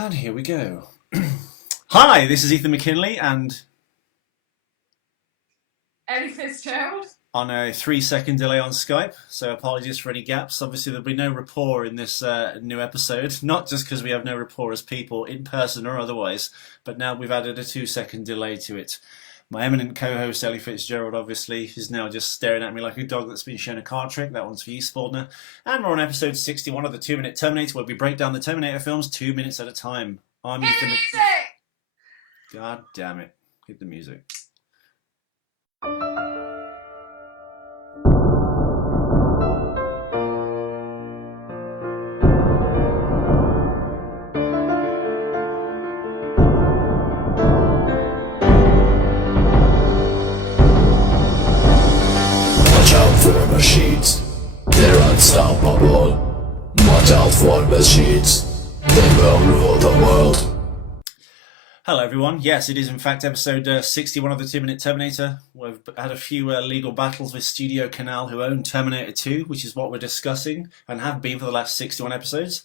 And here we go. Hi, this is Ethan McKinley, and Ellie Fitzgerald. on a 3-second delay on Skype, so apologies for any gaps. Obviously, there'll be no rapport in this new episode, not just because we have no rapport as people, in person or otherwise, but now we've added a 2-second delay to it. My eminent co-host, Ellie Fitzgerald, obviously, is now just staring at me like a dog that's been shown a card trick. That one's for you, Spaldner. And we're on episode 61 of the 2-Minute Terminator, where we break down the Terminator films 2 minutes at a time. I'm Hit the Ethan. music! God damn it. Hit the music. Watch out for machines, they're unstoppable. Watch out for machines, they will rule the world. Hello everyone, yes it is in fact episode 61 of the 2-Minute Terminator. We've had a few legal battles with Studio Canal who own Terminator 2, which is what we're discussing and have been for the last 61 episodes.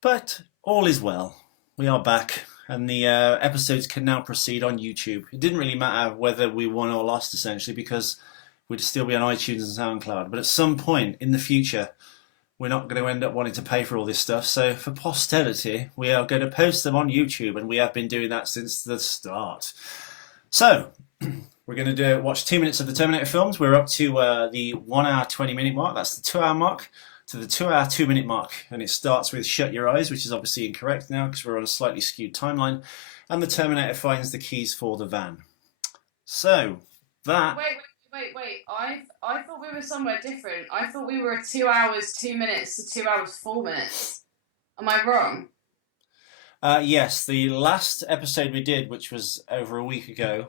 But all is well, we are back and the episodes can now proceed on YouTube. It didn't really matter whether we won or lost essentially because we'd still be on iTunes and SoundCloud, but at some point in the future we're not going to end up wanting to pay for all this stuff, so for posterity we are going to post them on YouTube, and we have been doing that since the start. So we're going to watch 2 minutes of the Terminator films. We're up to the 1 hour 20 minute mark, that's the 2 hour mark, to the 2 hour 2 minute mark, and it starts with Shut Your Eyes, which is obviously incorrect now because we're on a slightly skewed timeline, and the Terminator finds the keys for the van. So that... Wait. I thought we were somewhere different. I thought we were 2 hours, 2 minutes to 2 hours, 4 minutes. Am I wrong? Yes, the last episode we did, which was over a week ago,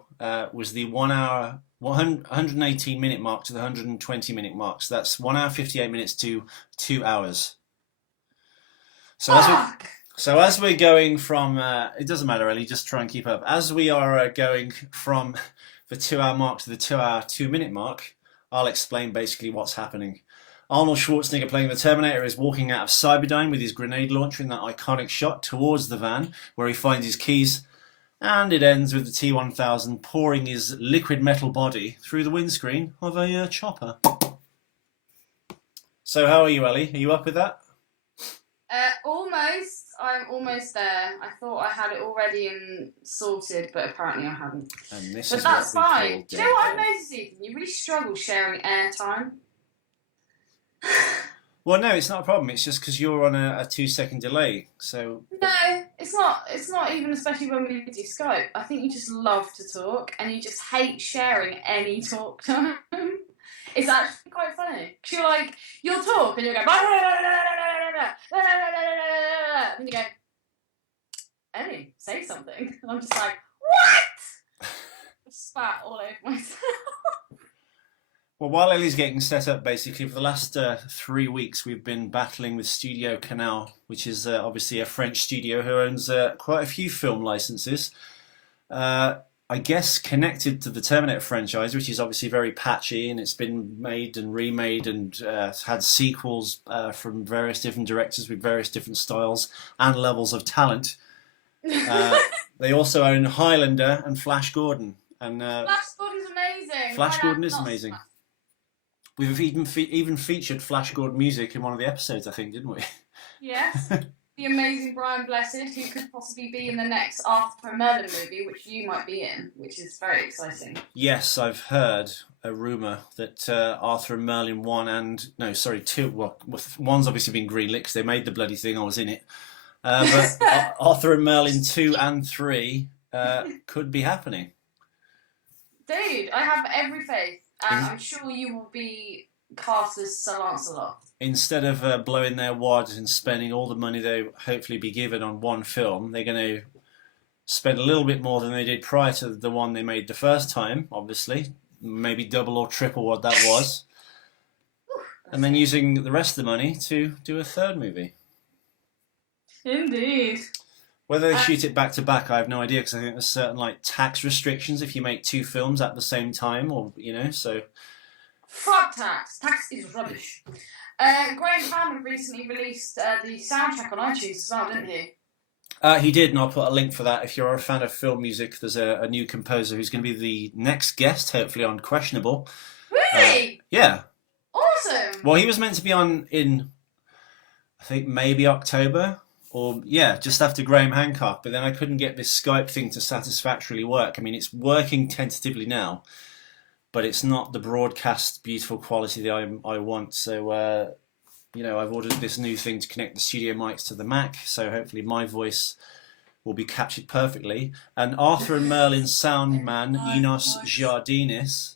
was the 1 hour, 118 minute mark to the 120 minute mark. So that's 1 hour 58 minutes to 2 hours. So as we're going from, it doesn't matter really, just try and keep up. As we are going from the 2 hour mark to the 2 hour 2 minute mark, I'll explain basically what's happening. Arnold Schwarzenegger playing the Terminator is walking out of Cyberdyne with his grenade launcher in that iconic shot towards the van where he finds his keys, and it ends with the T-1000 pouring his liquid metal body through the windscreen of a chopper. So how are you, Ellie? Are you up with that? Almost. I'm almost there. I thought I had it already and sorted, but apparently I haven't. And this But is that's what we fine. call Do you know what I've dead. noticed, Ethan? You really struggle sharing airtime. Well, no, it's not a problem. It's just because you're on a 2-second delay. So No, it's not. It's not even, especially when we do Skype. I think you just love to talk, and you just hate sharing any talk time. It's actually quite funny. 'Cause you're like, you'll talk, and you'll go, and you go, Ellie, say something, and I'm just like, what? I spat all over myself. well, while Ellie's getting set up, basically, for the last 3 weeks, we've been battling with Studio Canal, which is obviously a French studio who owns quite a few film licenses. I guess connected to the Terminator franchise, which is obviously very patchy, and it's been made and remade and had sequels from various different directors with various different styles and levels of talent. They also own Highlander and Flash Gordon. And Flash Gordon's amazing. Flash Why Gordon not is amazing. Smash? We've even featured Flash Gordon music in one of the episodes, I think, didn't we? Yes. The amazing Brian Blessed, who could possibly be in the next Arthur Merlin movie, which you might be in, which is very exciting. Yes, I've heard a rumour that Arthur and Merlin 2, well, one's obviously been greenlit because they made the bloody thing, I was in it. But Arthur and Merlin 2 and 3 could be happening. Dude, I have every faith, and I'm sure you will be cast as Sir Lancelot. Instead of blowing their wad and spending all the money they'll hopefully be given on one film, they're going to spend a little bit more than they did prior to the one they made the first time, obviously. Maybe double or triple what that was. And then using the rest of the money to do a third movie. Indeed. Whether they shoot it back to back, I have no idea, because I think there's certain tax restrictions if you make 2 films at the same time, or so. Fuck tax. Tax is rubbish. Graham Hammond recently released the soundtrack on iTunes as well, didn't he? He did, and I'll put a link for that. If you're a fan of film music, there's a new composer who's going to be the next guest, hopefully on Questionable. Really? Yeah. Awesome. Well, he was meant to be on in, I think, maybe October, or, yeah, just after Graham Hancock, but then I couldn't get this Skype thing to satisfactorily work. I mean, it's working tentatively now, but it's not the broadcast beautiful quality that I want, so... I've ordered this new thing to connect the studio mics to the Mac, so hopefully my voice will be captured perfectly. And Arthur and Merlin's sound man, Enos Jardinis,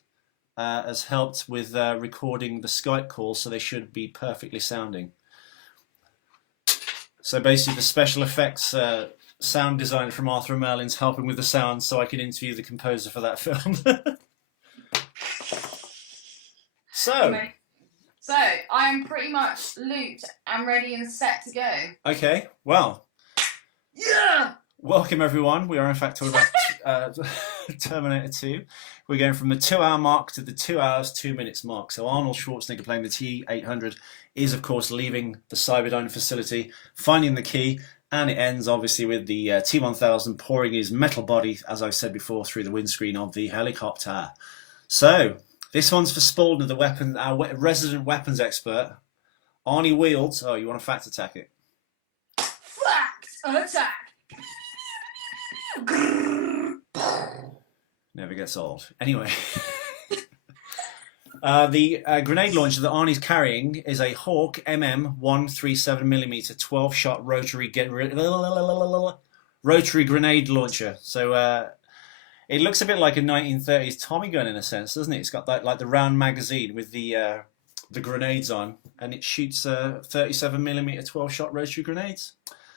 has helped with recording the Skype call, so they should be perfectly sounding. So basically the special effects sound designer from Arthur and Merlin's helping with the sound so I can interview the composer for that film. So, I am pretty much looped and ready and set to go. Okay, well. Yeah! Welcome everyone. We are in fact talking about Terminator 2. We're going from the 2-hour mark to the 2 hours, 2 minutes mark. So Arnold Schwarzenegger playing the T-800 is of course leaving the Cyberdyne facility, finding the key, and it ends obviously with the T-1000 pouring his metal body, as I said before, through the windscreen of the helicopter. So... this one's for Spalding, our resident weapons expert. Arnie Wields. Oh, you want to fact attack it? Fact attack! Never gets old. Anyway. The grenade launcher that Arnie's carrying is a Hawk MM137mm 12-shot rotary grenade launcher. So... it looks a bit like a 1930s Tommy gun in a sense, doesn't it? It's got like the round magazine with the grenades on, and it shoots 37mm 12-shot rotary grenades.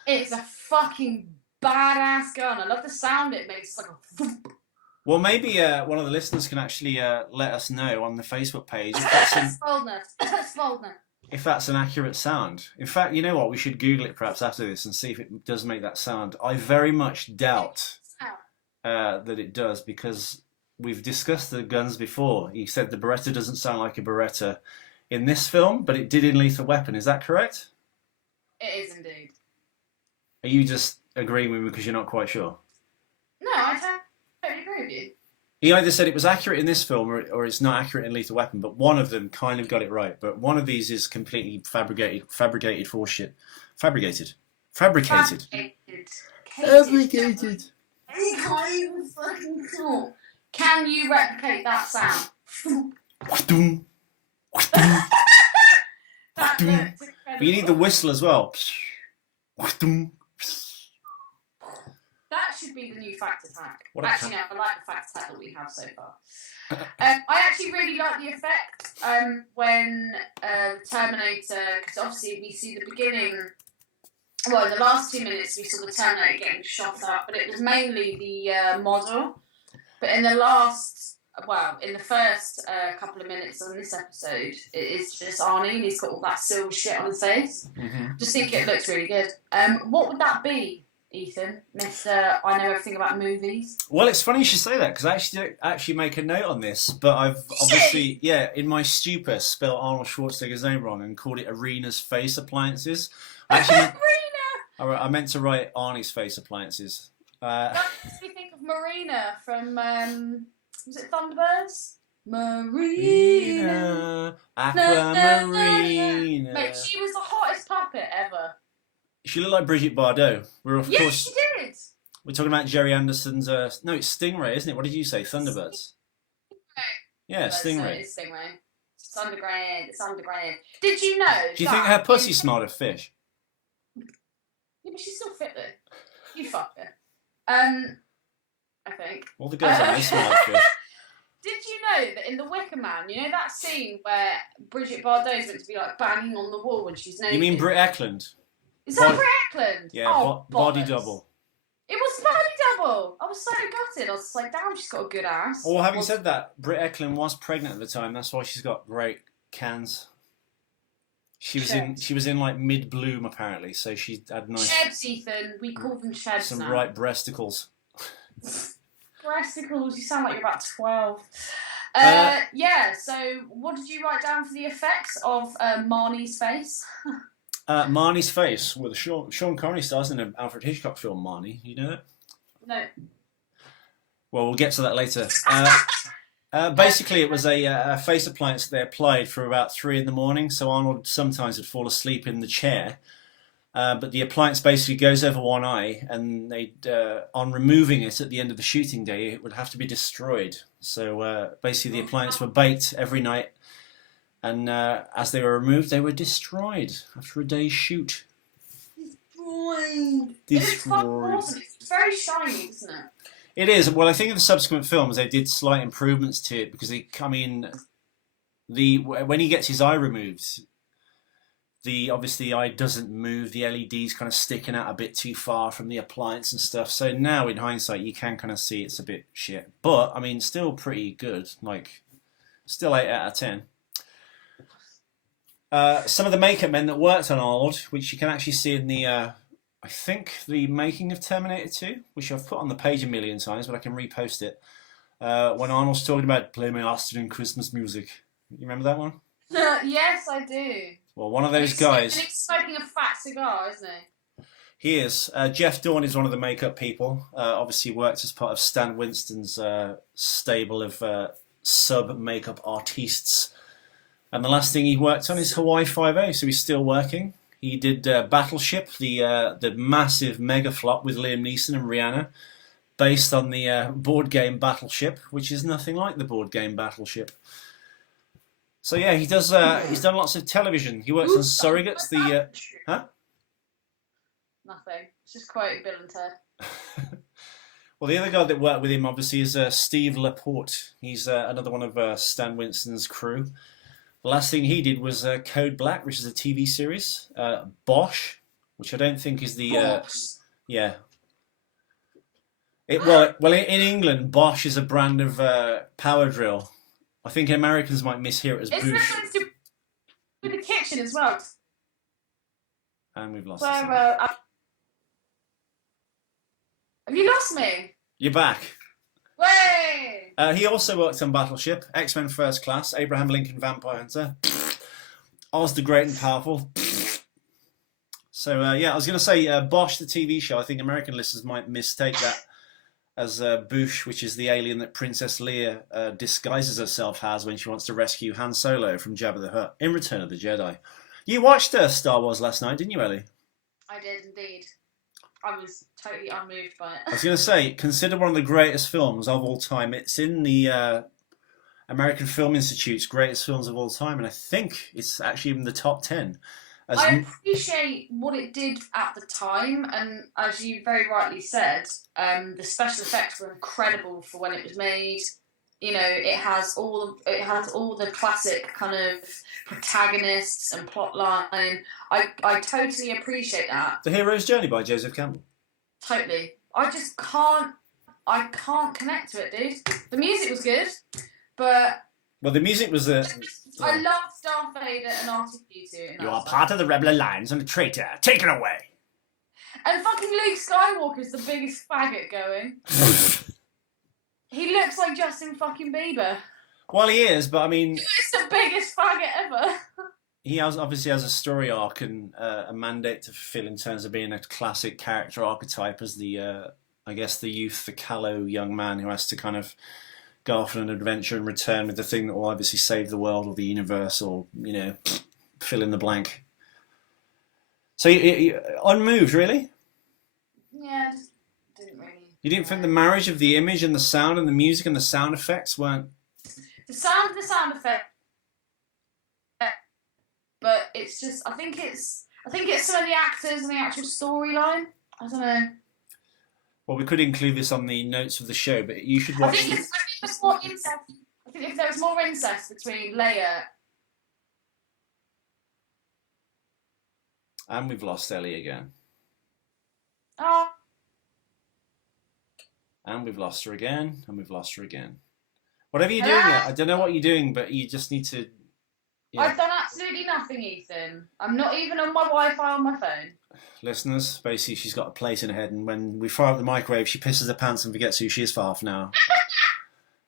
It's a fucking badass gun. I love the sound it makes. It's like a... Well, maybe one of the listeners can actually let us know on the Facebook page if that's an accurate sound. In fact, you know what? We should Google it perhaps after this and see if it does make that sound. I very much doubt... that it does, because we've discussed the guns before. He said the Beretta doesn't sound like a Beretta in this film, but it did in Lethal Weapon. Is that correct? It is indeed. Are you just agreeing with me because you're not quite sure? No, I totally agree with you. He either said it was accurate in this film or it's not accurate in Lethal Weapon, but one of them kind of got it right. But one of these is completely fabricated for shit. Fabricated. Fabricated. You can't even fucking talk. Can you replicate that sound? But you need the whistle as well. That should be the new fact attack. No, I like the fact attack that we have so far. I actually really like the effect when Terminator, because obviously we see the beginning. Well, in the last 2 minutes we saw the Terminator getting shot up, but it was mainly the model. But in the first couple of minutes on this episode, it is just Arnie, and he's got all that silver shit on his face. Mm-hmm. Just think it looks really good. What would that be, Ethan? Mr. I know everything about movies. Well, it's funny you should say that, because I actually make a note on this, but I've obviously, in my stupor, spelled Arnold Schwarzenegger's name wrong and called it Arena's Face Appliances. I meant to write Arnie's Face Appliances. That makes me think of Marina from, was it Thunderbirds? Marina. Aquamarina. Mate, she was the hottest puppet ever. She looked like Brigitte Bardot. Yes, she did. We're talking about Jerry Anderson's... no, it's Stingray, isn't it? What did you say? Thunderbirds? Yeah, Stingray. It's Stingray. It's underground. Did you know? Do you think her pussy smelled of fish? Yeah, but she's still fit though. You fucked her. I think. All the girls that smell like fish. Did you know that in The Wicker Man, you know that scene where Brigitte Bardot's meant to be like banging on the wall when she's naked? You mean Britt Eklund? Is that Britt Eklund? Yeah, body double. It was body double. I was so gutted. I was like, damn, she's got a good ass. Well, having said that, Britt Eklund was pregnant at the time. That's why she's got great cans. She was in like mid bloom apparently, so she had nice. Chebs, Ethan. We call them chebs some now. right breasticles. Breasticles. You sound like you're about 12. Yeah. So, what did you write down for the effects of Marnie's face? Marnie's face, with Sean Connery stars in an Alfred Hitchcock film, Marnie. You know that? No. Well, we'll get to that later. Basically, it was a face appliance they applied for about 3 in the morning, so Arnold sometimes would fall asleep in the chair. But the appliance basically goes over one eye, and on removing it at the end of the shooting day, it would have to be destroyed. So basically, the appliance were baked every night, and as they were removed, they were destroyed after a day's shoot. Destroyed. It's fucking awesome. It's very shiny, isn't it? It is. Well, I think in the subsequent films they did slight improvements to it because when he gets his eye removed, obviously the eye doesn't move. The LED's kind of sticking out a bit too far from the appliance and stuff. So now in hindsight, you can kind of see it's a bit shit, but I mean, still pretty good. Like, still 8 out of 10. Some of the makeup men that worked on Arnold, which you can actually see in the. I think the making of Terminator 2, which I've put on the page a million times, but I can repost it. When Arnold's talking about play my Austrian Christmas music. You remember that one? Yes, I do. Well, one of those guys. And he's smoking a fat cigar, isn't he? He is. Jeff Dawn is one of the makeup people. Obviously worked as part of Stan Winston's stable of sub-makeup artists. And the last thing he worked on is Hawaii Five-0, so he's still working. He did Battleship, the massive mega flop with Liam Neeson and Rihanna, based on the board game Battleship, which is nothing like the board game Battleship. So yeah, he does. He's done lots of television. He works on Surrogates. Huh? Nothing. It's just quoting Bill and Ted. Well, the other guy that worked with him obviously is Steve LaPorte. He's another one of Stan Winston's crew. The last thing he did was Code Black, which is a TV series. Bosch, which I don't think is the... yeah. Well, in England, Bosch is a brand of power drill. I think Americans might mishear it as Bosch. It's reference to the kitchen as well. And we've lost Have you lost me? You're back. Way! He also worked on Battleship, X-Men First Class, Abraham Lincoln Vampire Hunter, Oz the Great and Powerful. So, yeah, I was going to say Bosch, the TV show. I think American listeners might mistake that as Bouche, which is the alien that Princess Leia disguises herself as when she wants to rescue Han Solo from Jabba the Hutt in Return of the Jedi. You watched Star Wars last night, didn't you, Ellie? I did indeed. I was totally unmoved by it. I was going to say, consider one of the greatest films of all time. It's in the American Film Institute's greatest films of all time, and I think it's actually in the top 10. I appreciate what it did at the time, and as you very rightly said, the special effects were incredible for when it was made. You know, it has all the classic kind of protagonists and plot line. I totally appreciate that. The Hero's Journey by Joseph Campbell. Totally. I can't connect to it, dude. The music was good, but well, the music was I love Darth Vader and R2-D2. You are part of the Rebel Alliance and a traitor. Take it away. And fucking Luke Skywalker's the biggest faggot going. He looks like Justin fucking Bieber. Well, he is, but I mean... He's the biggest faggot ever. He obviously has a story arc and a mandate to fulfill in terms of being a classic character archetype as the, I guess, the youth, the callow young man who has to kind of go off on an adventure and return with the thing that will obviously save the world or the universe or, you know, fill in the blank. So, you unmoved, really? Yeah, just didn't really... You didn't think the marriage of the image and the sound and the music and the sound effects weren't... The sound effect, but it's just I think it's some of the actors and the actual storyline. I don't know. Well, we could include this on the notes of the show, but you should watch. I think it's more incest. I think if there was more incest between Leia. And we've lost Ellie again. Oh. And we've lost her again, and we've lost her again. Whatever you're doing, I don't know what you're doing, but you just need to... Yeah. I've done absolutely nothing, Ethan. I'm not even on my Wi-Fi on my phone. Listeners, basically she's got a plate in her head, and when we fire up the microwave, she pisses her pants and forgets who she is for half an hour.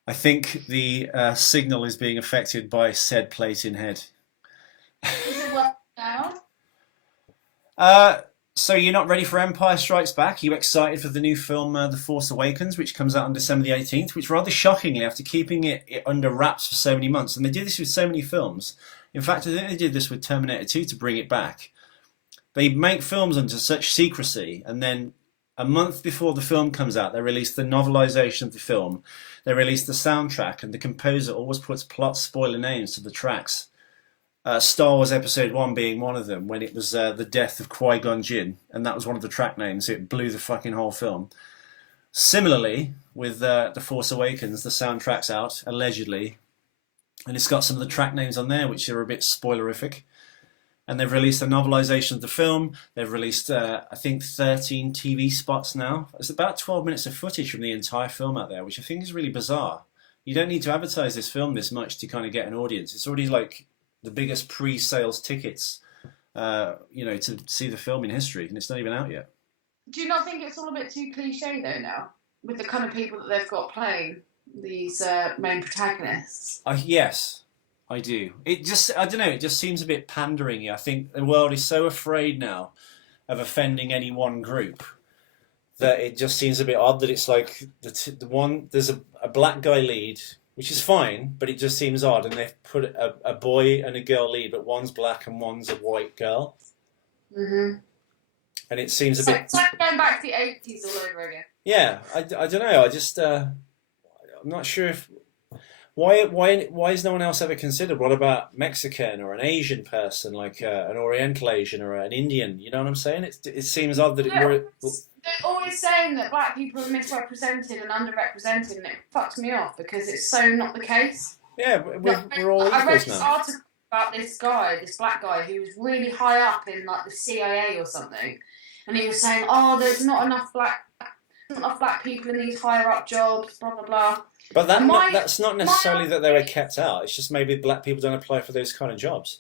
I think the signal is being affected by said plate in head. Is it working now? So you're not ready for Empire Strikes Back? Are you excited for the new film, The Force Awakens, which comes out on December the 18th? Which rather shockingly, after keeping it under wraps for so many months, and they did this with so many films. In fact, I think they did this with Terminator 2 to bring it back. They make films under such secrecy, and then a month before the film comes out, they release the novelization of the film. They release the soundtrack, and the composer always puts plot spoiler names to the tracks. Star Wars Episode 1 being one of them, when it was the death of Qui-Gon Jinn, and that was one of the track names, so it blew the fucking whole film. Similarly, with The Force Awakens, the soundtrack's out, allegedly, and it's got some of the track names on there, which are a bit spoilerific. And they've released a novelization of the film. They've released, I think, 13 TV spots now. It's about 12 minutes of footage from the entire film out there, which I think is really bizarre. You don't need to advertise this film this much to kind of get an audience. It's already like the biggest pre-sales tickets, to see the film in history, and it's not even out yet. Do you not think it's all a bit too cliche though now, with the kind of people that they've got playing these main protagonists? Yes, I do. I don't know, it just seems a bit pandering. I think the world is so afraid now of offending any one group that it just seems a bit odd that it's like there's a black guy lead, which is fine, but it just seems odd, and they've put a boy and a girl lead, but one's black and one's a white girl. Mm-hmm. And it seems a bit... It's like going back to the 80s all over again. Yeah, I don't know, I'm not sure if... Why is no one else ever considered? What about Mexican or an Asian person, like an Oriental Asian or an Indian? You know what I'm saying? It seems odd that They're always saying that black people are misrepresented and underrepresented, and it fucks me off because it's so not the case. Yeah, we're all equals now. I read this article about this black guy, who was really high up in like the CIA or something, and he was saying, "Oh, there's not enough black people in these higher up jobs, blah blah blah." But that's not necessarily that they were kept out. It's just maybe black people don't apply for those kind of jobs.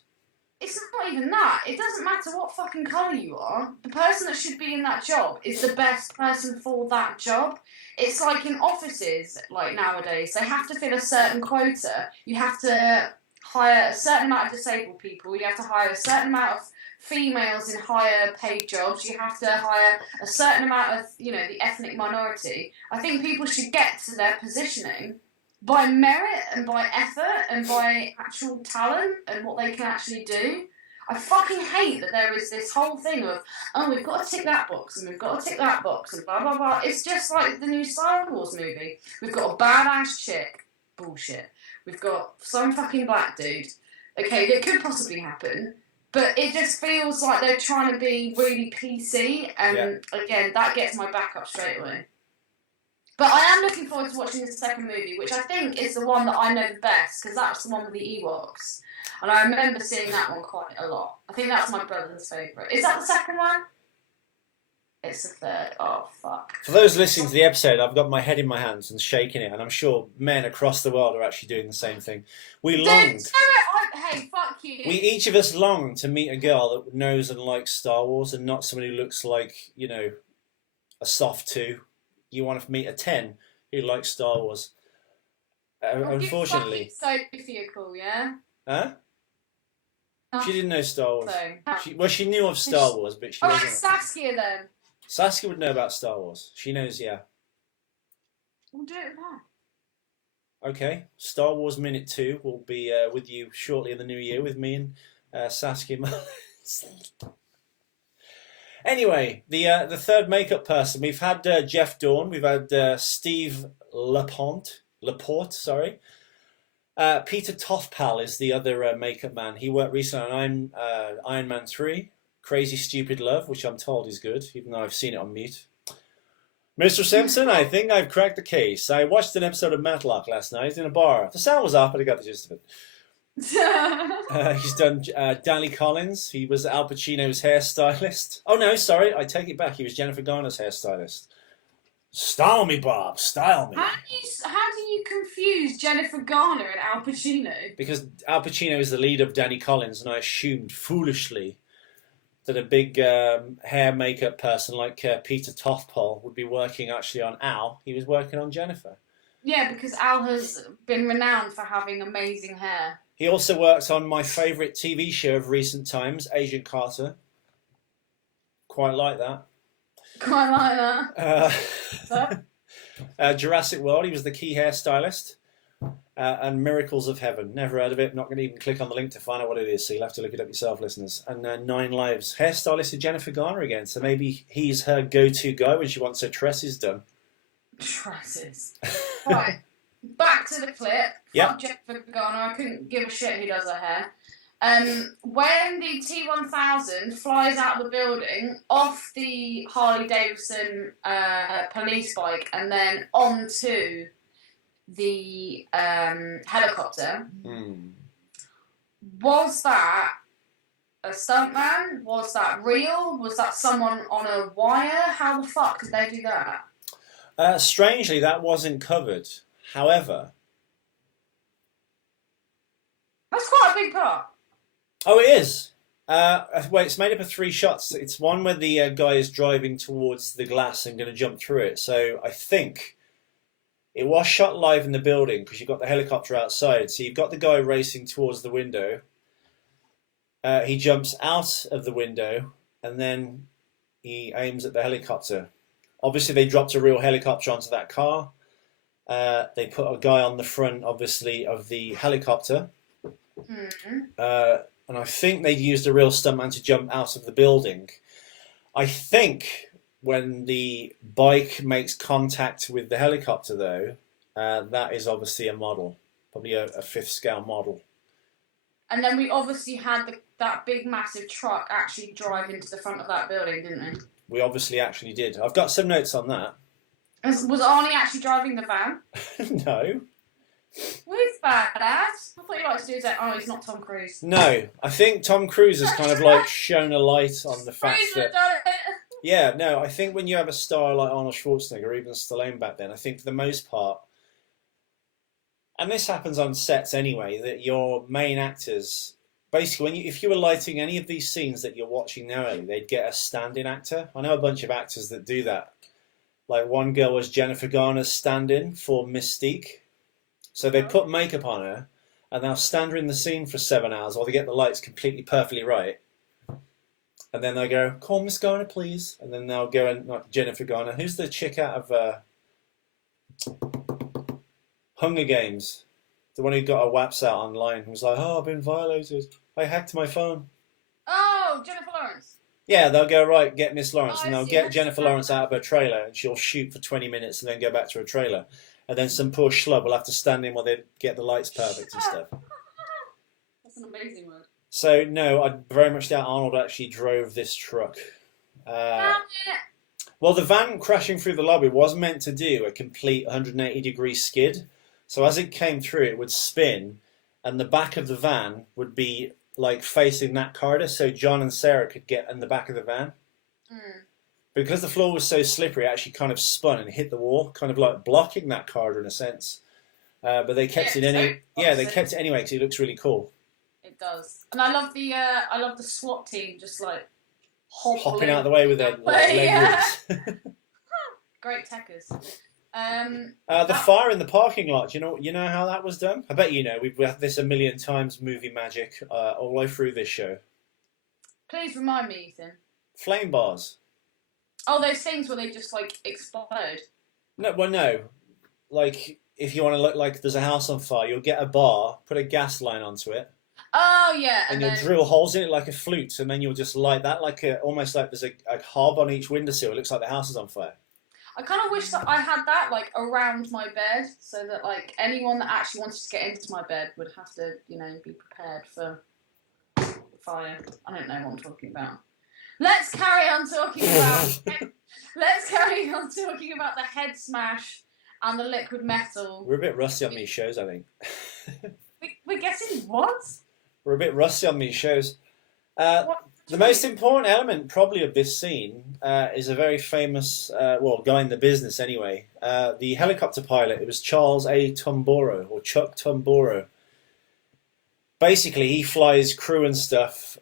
It's not even that. It doesn't matter what fucking colour you are. The person that should be in that job is the best person for that job. It's like in offices, like nowadays, they have to fill a certain quota. You have to hire a certain amount of disabled people. You have to hire a certain amount of females in higher paid jobs. You have to hire a certain amount of, the ethnic minority. I think people should get to their positioning by merit and by effort and by actual talent and what they can actually do. I fucking hate that there is this whole thing of, we've got to tick that box and we've got to tick that box and blah, blah, blah. It's just like the new Star Wars movie. We've got a badass chick. Bullshit. We've got some fucking black dude. Okay, that could possibly happen, but it just feels like they're trying to be really PC, and again, that gets my back up straight away. But I am looking forward to watching the second movie, which I think is the one that I know the best, because that's the one with the Ewoks. And I remember seeing that one quite a lot. I think that's my brother's favourite. Is that the second one? It's the third. Oh, fuck. For those listening to the episode, I've got my head in my hands and shaking it, and I'm sure men across the world are actually doing the same thing. Hey, fuck you. We each of us long to meet a girl that knows and likes Star Wars, and not someone who looks like, a soft 2. You want to meet a 10 who likes Star Wars. Unfortunately. Sophia cool, yeah? Huh? She didn't know Star Wars. So. She knew of Star Wars, but she doesn't. Saskia then. Saskia would know about Star Wars. She knows, yeah. We'll do it now. Okay, Star Wars Minute 2 will be with you shortly in the new year with me and Saskia. Anyway, the third makeup person, we've had Jeff Dawn, we've had Steve LaPorte, sorry. Peter Tothpal is the other makeup man. He worked recently on Iron Man 3, Crazy Stupid Love, which I'm told is good, even though I've seen it on mute. Mr. Simpson, I think I've cracked the case. I watched an episode of Matlock last night in a bar. The sound was off, but I got the gist of it. He's done Danny Collins. He was Al Pacino's hairstylist. Oh no, sorry, I take it back. He was Jennifer Garner's hairstylist. Style me, Bob. Style me. How do you confuse Jennifer Garner and Al Pacino? Because Al Pacino is the lead of Danny Collins, and I assumed foolishly that a big hair makeup person like Peter Tothpal would be working actually on Al. He was working on Jennifer. Yeah, because Al has been renowned for having amazing hair. He also worked on my favourite TV show of recent times, Agent Carter. Quite like that. Quite like that. Jurassic World, he was the key hairstylist. And Miracles of Heaven, never heard of it, not going to even click on the link to find out what it is, so you'll have to look it up yourself, listeners. And 9 Lives, hairstylist is Jennifer Garner again, so maybe he's her go-to guy when she wants her tresses done. Tresses. Right, back to the clip. Yep. Fuck Jennifer Garner, I couldn't give a shit who does her hair. When the T-1000 flies out of the building, off the Harley-Davidson police bike, and then onto the helicopter, was that a stuntman? Was that real? Was that someone on a wire? How the fuck did they do that? Strangely, that wasn't covered. However... That's quite a big part. Oh, it is. Well, it's made up of 3 shots. It's one where the guy is driving towards the glass and going to jump through it. So I think it was shot live in the building because you've got the helicopter outside. So you've got the guy racing towards the window. He jumps out of the window and then he aims at the helicopter. Obviously, they dropped a real helicopter onto that car. They put a guy on the front, obviously, of the helicopter. And I think they used a real stuntman to jump out of the building. I think when the bike makes contact with the helicopter, though, that is obviously a model, probably a 5th scale model. And then we obviously had that big, massive truck actually drive into the front of that building, didn't we? We obviously actually did. I've got some notes on that. Was Arnie actually driving the van? No. Well, he's badass. I thought you liked to do that. Oh, he's not Tom Cruise. No, I think Tom Cruise has kind of like shown a light on the fact that... Yeah, no, I think when you have a star like Arnold Schwarzenegger or even Stallone back then, I think for the most part, and this happens on sets anyway, that your main actors, basically, if you were lighting any of these scenes that you're watching now, Ellie, they'd get a stand-in actor. I know a bunch of actors that do that. Like one girl was Jennifer Garner's stand-in for Mystique. So they put makeup on her, and they'll stand her in the scene for 7 hours while they get the lights completely perfectly right. And then they go, call Miss Garner, please. And then they'll go and, not Jennifer Garner, who's the chick out of Hunger Games? The one who got her waps out online, who was like, oh, I've been violated. I hacked my phone. Oh, Jennifer Lawrence. Yeah, they'll go, right, get Miss Lawrence. Oh, and they'll get Jennifer Lawrence out of her trailer, and she'll shoot for 20 minutes and then go back to her trailer. And then some poor schlub will have to stand in while they get the lights perfect and stuff. That's an amazing word. So, no, I very much doubt Arnold actually drove this truck. Well, the van crashing through the lobby was meant to do a complete 180-degree skid. So as it came through, it would spin, and the back of the van would be like facing that corridor, so John and Sarah could get in the back of the van. Because the floor was so slippery, it actually kind of spun and hit the wall, kind of like blocking that corridor in a sense. But they kept it they kept it anyway because it looks really cool. It does, and I love the SWAT team just like hopping out of the way with their leg roots. Great techers. The fire in the parking lot. You know how that was done? I bet you know. We've had this a million times. Movie magic all the way through this show. Please remind me, Ethan. Flame bars. Oh, those things where they just like explode. No. Like if you want to look like there's a house on fire, you'll get a bar, put a gas line onto it. Oh yeah, and you'll drill holes in it like a flute, and then you'll just light that like almost like there's a hob on each windowsill. It looks like the house is on fire. I kind of wish that I had that like around my bed, so that like anyone that actually wanted to get into my bed would have to, be prepared for fire. I don't know what I'm talking about. Let's carry on talking about the head smash and the liquid metal. We're a bit rusty on these shows, I think. We're getting what? We're a bit rusty on these shows. The most important element, probably, of this scene is a very famous, guy in the business anyway. The helicopter pilot, it was Charles A. Tomburro, or Chuck Tomburro. Basically, he flies crew and stuff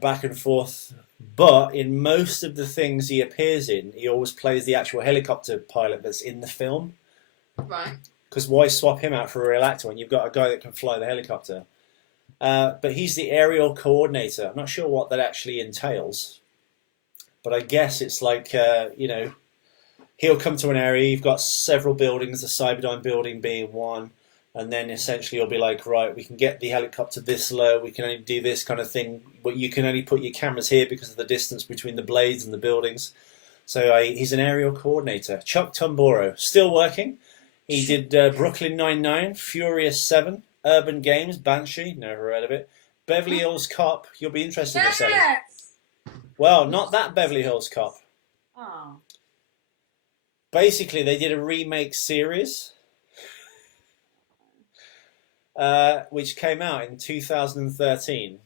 back and forth, but in most of the things he appears in, he always plays the actual helicopter pilot that's in the film. Right. Because why swap him out for a real actor when you've got a guy that can fly the helicopter? But he's the aerial coordinator. I'm not sure what that actually entails. But I guess it's like, he'll come to an area, you've got several buildings, the Cyberdyne building being one, and then essentially you'll be like, right, we can get the helicopter this low, we can only do this kind of thing, but you can only put your cameras here because of the distance between the blades and the buildings. So he's an aerial coordinator. Chuck Tomburro, still working. He did Brooklyn Nine-Nine, Furious 7, Urban Games, Banshee, never heard of it, Beverly Hills Cop, you'll be interested in this, Ellie. Well, not that Beverly Hills Cop. Oh. Basically, they did a remake series, which came out in 2013.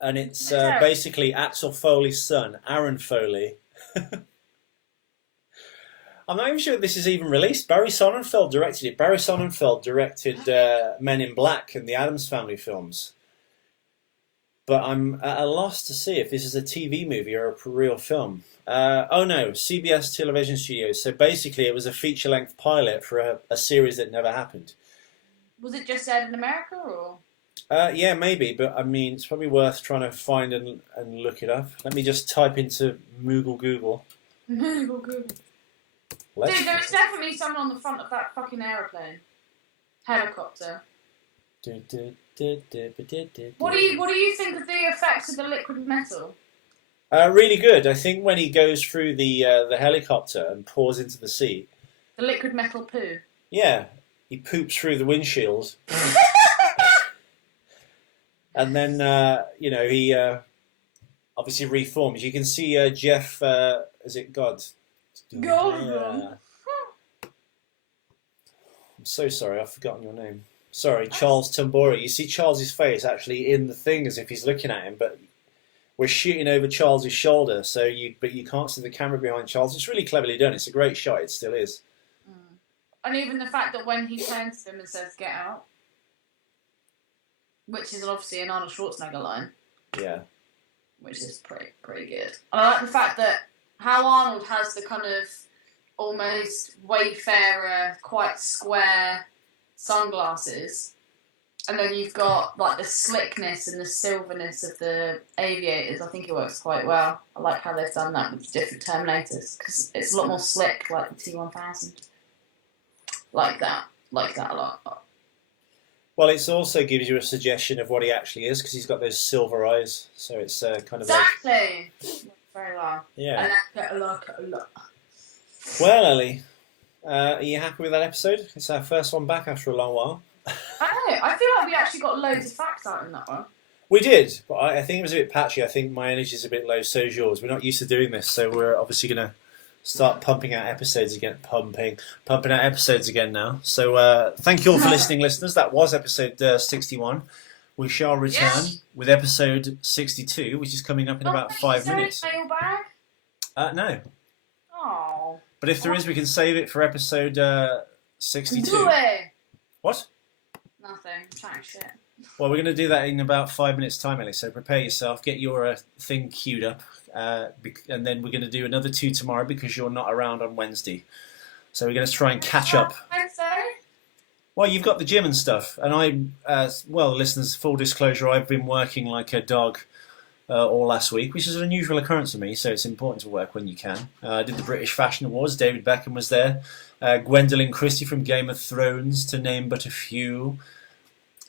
And it's basically Axel Foley's son, Aaron Foley. I'm not even sure if this is even released. Barry Sonnenfeld directed it. Barry Sonnenfeld directed Men in Black and the Addams Family films. But I'm at a loss to see if this is a TV movie or a real film. Oh no, CBS Television Studios. So basically it was a feature-length pilot for a series that never happened. Was it just aired in America, or? Yeah, maybe, but I mean, it's probably worth trying to find and look it up. Let me just type into Google. Google. Dude, there was definitely someone on the front of that fucking aeroplane. Helicopter. What do you think of the effects of the liquid metal? Really good. I think when he goes through the helicopter and pours into the sea. The liquid metal poo. Yeah, he poops through the windshield. And then, he obviously reforms. You can see Jeff, is it God? God. I'm so sorry, I've forgotten your name. Sorry, Charles Tomburro. You see Charles's face actually in the thing as if he's looking at him, but we're shooting over Charles's shoulder, but you can't see the camera behind Charles. It's really cleverly done. It's a great shot. It still is. And even the fact that when he turns to him and says, "Get out," which is obviously an Arnold Schwarzenegger line. Yeah. Which is pretty good. I like the fact that how Arnold has the kind of almost Wayfarer, quite square sunglasses, and then you've got like the slickness and the silverness of the aviators. I think it works quite well. I like how they've done that with different Terminators because it's a lot more slick, like the T-1000. Like that a lot. Well, it also gives you a suggestion of what he actually is because he's got those silver eyes. So it's kind of exactly. Very well. Yeah. I like it a lot. Well, Ellie, are you happy with that episode? It's our first one back after a long while. I know. I feel like we actually got loads of facts out in that one. We did, but I think it was a bit patchy. I think my energy's a bit low, so is yours. We're not used to doing this, so we're obviously going to start pumping out episodes again. Pumping out episodes again now. So thank you all for listening, listeners. That was episode 61. We shall return with episode 62, which is coming up in about 5 minutes. Mailbag? No. Oh. But if there is, we can save it for episode 62. Do it. What? Nothing. Chatting shit. Well, we're going to do that in about 5 minutes' time, Ellie. So prepare yourself, get your thing queued up, and then we're going to do another 2 tomorrow because you're not around on Wednesday. So we're going to try and catch up. Wednesday? Well, you've got the gym and stuff, and listeners, full disclosure, I've been working like a dog all last week, which is an unusual occurrence for me, so it's important to work when you can. I did the British Fashion Awards, David Beckham was there, Gwendolyn Christie from Game of Thrones, to name but a few.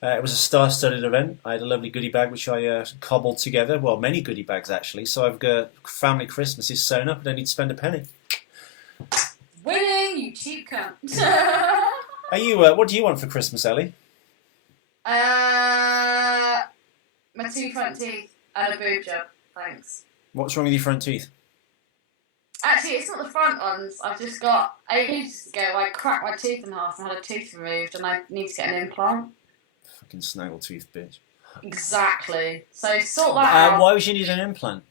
It was a star-studded event. I had a lovely goodie bag which I cobbled together, well, many goodie bags actually, so I've got family Christmas is sewn up, I don't need to spend a penny. Winning, you cheap cunt. Are you? What do you want for Christmas, Ellie? My 2 front teeth and a boob job, thanks. What's wrong with your front teeth? Actually, it's not the front ones. I've just got ages ago. I cracked my tooth in half and had a tooth removed, and I need to get an implant. Fucking snaggletooth bitch. Exactly. So sort that out. Why would you need an implant?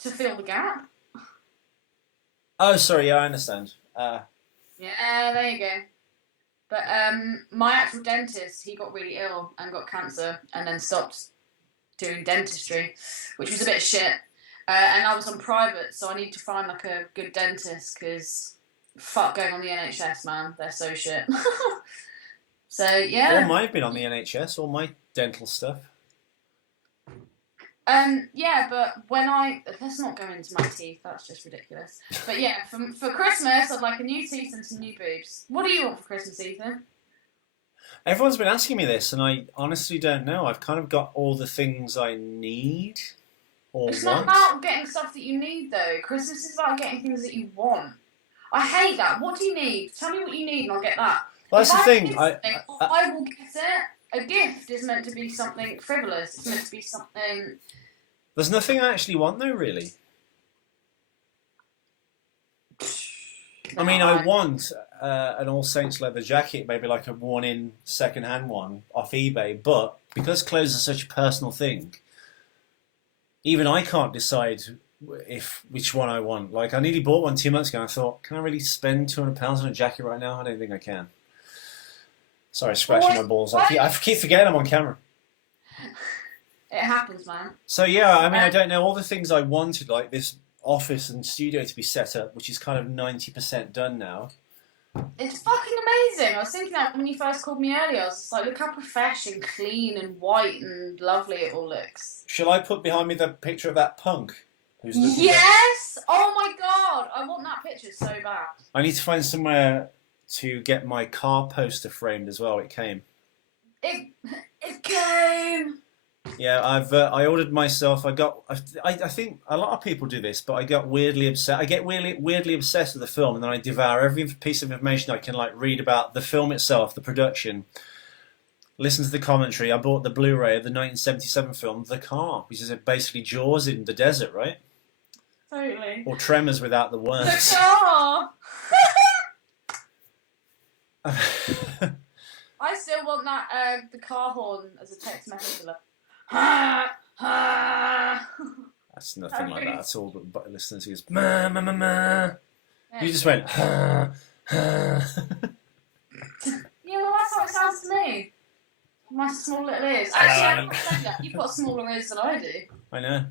To fill the gap. Oh, sorry. Yeah, I understand. Yeah, there you go. But my actual dentist, he got really ill and got cancer and then stopped doing dentistry, which was a bit shit. And I was on private, so I need to find like a good dentist because fuck going on the NHS, man. They're so shit. So, yeah. All mine have been on the NHS, all my dental stuff. Yeah, but let's not go into my teeth. That's just ridiculous. But yeah, for Christmas, I'd like a new teeth and some new boobs. What do you want for Christmas, Ethan? Everyone's been asking me this, and I honestly don't know. I've kind of got all the things I need or It's want. not about getting stuff that you need, though. Christmas is about getting things that you want. I hate that. What do you need? Tell me what you need, and I'll get that. Well, that's If the I thing. need something, I will get it. A gift is meant to be something frivolous. It's meant to be something. There's nothing I actually want, though, really. I mean, I want an All Saints leather jacket, maybe like a worn-in second-hand one off eBay. But because clothes are such a personal thing, even I can't decide which one I want. Like, I nearly bought one 2 months ago, and I thought, can I really spend £200 on a jacket right now? I don't think I can. Sorry, scratching my balls. I keep forgetting I'm on camera. It happens, man. So yeah, I mean, I don't know all the things I wanted, like this office and studio to be set up, which is kind of 90% done now. It's fucking amazing. I was thinking that when you first called me earlier. I was just like, look how fresh and clean and white and lovely it all looks. Shall I put behind me the picture of that punk? Who's looking Yes! Oh my god! I want that picture so bad. I need to find somewhere to get my car poster framed as well. It came. It came. Yeah, I ordered myself. I think a lot of people do this, but I got weirdly upset. I get weirdly obsessed with the film, and then I devour every piece of information I can, like read about the film itself, the production, listen to the commentary. I bought the Blu-ray of the 1977 film, The Car, which is basically Jaws in the desert, right? Totally. Or Tremors without the worms. The car. I still want that the car horn as a text message. Like, That's nothing like that at all. But listeners goes, ma ma ma ma. You just went, ha ha. Yeah, well, that's how it sounds to me. My small little ears. Actually, I can't say that. You've got smaller ears than I do. I know.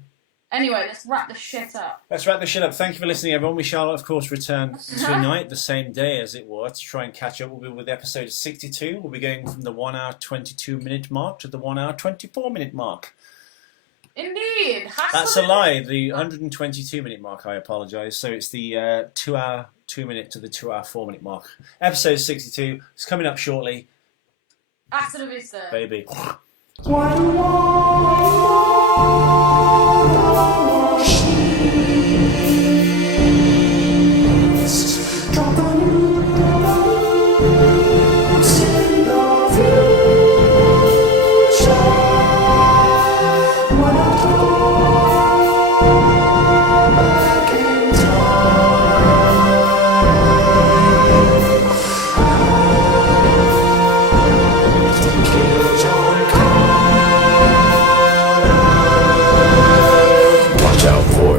Anyway, let's wrap the shit up. Let's wrap this shit up. Thank you for listening, everyone. We shall, of course, return tonight, the same day as it were, to try and catch up. We'll be with episode 62. We'll be going from the 1 hour 22 minute mark to the 1 hour 24 minute mark. Indeed. That's a lie. The 122 minute mark, I apologise. So it's the 2 hour 2 minute to the 2 hour 4 minute mark. Episode 62 is coming up shortly. Hasta la vista. Baby.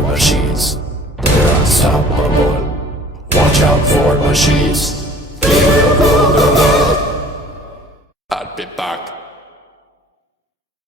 Machines, they're unstoppable. Watch out for machines.